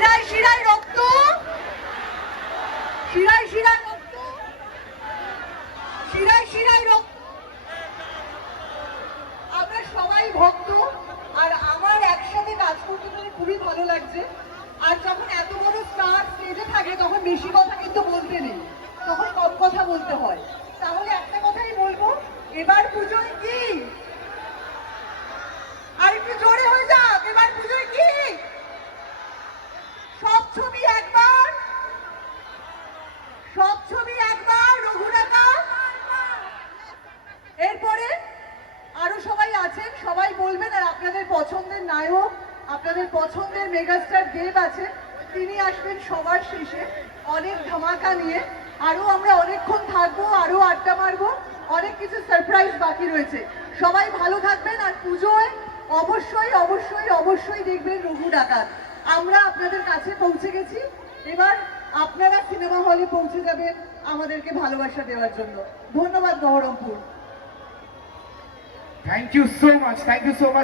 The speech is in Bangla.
শিরায় শিরায় রক্ত, শিরায় শিরায় রক্ত, শিরায় শিরায় রক্ত। আমরা সবাই ভক্ত, আর আমার একসাথে কাজ করতে পেরে খুবই ভালো লাগছে। আর যখন এত বড় স্টার স্টেজে থাকে তখন বেশি কথা কিন্তু বলতে নেই, তখন কম কথা বলতে হয়। তাহলে একটা কথাই বলবো, এবার পুজোয় কি, আর একটু জোরে হয়ে যাক, এবার পুজোয় কি সব ছবি একবার, সব ছবি একবার রঘু ডাকা। এরপরে আরো সবাই আছেন, সবাই বলবেন। আর আপনাদের পছন্দের নায়ক, আপনাদের পছন্দের মেগাস্টার দেব আছেন, তিনি আসবেন সবার শেষে অনেক ধামাকা নিয়ে। আরো আমরা অনেকক্ষণ থাকবো, আরো আড্ডা মারবো, অনেক কিছু সারপ্রাইজ বাকি রয়েছে। সবাই ভালো থাকবেন, আর পুজোয় অবশ্যই অবশ্যই অবশ্যই দেখবেন রঘু ডাকাত। আমরা আপনাদের কাছে পৌঁছে গেছি, এবার আপনারা সিনেমা হলে পৌঁছে যাবেন আমাদেরকে ভালোবাসা দেওয়ার জন্য। ধন্যবাদ Baharampur. Thank you so much. Thank you so much.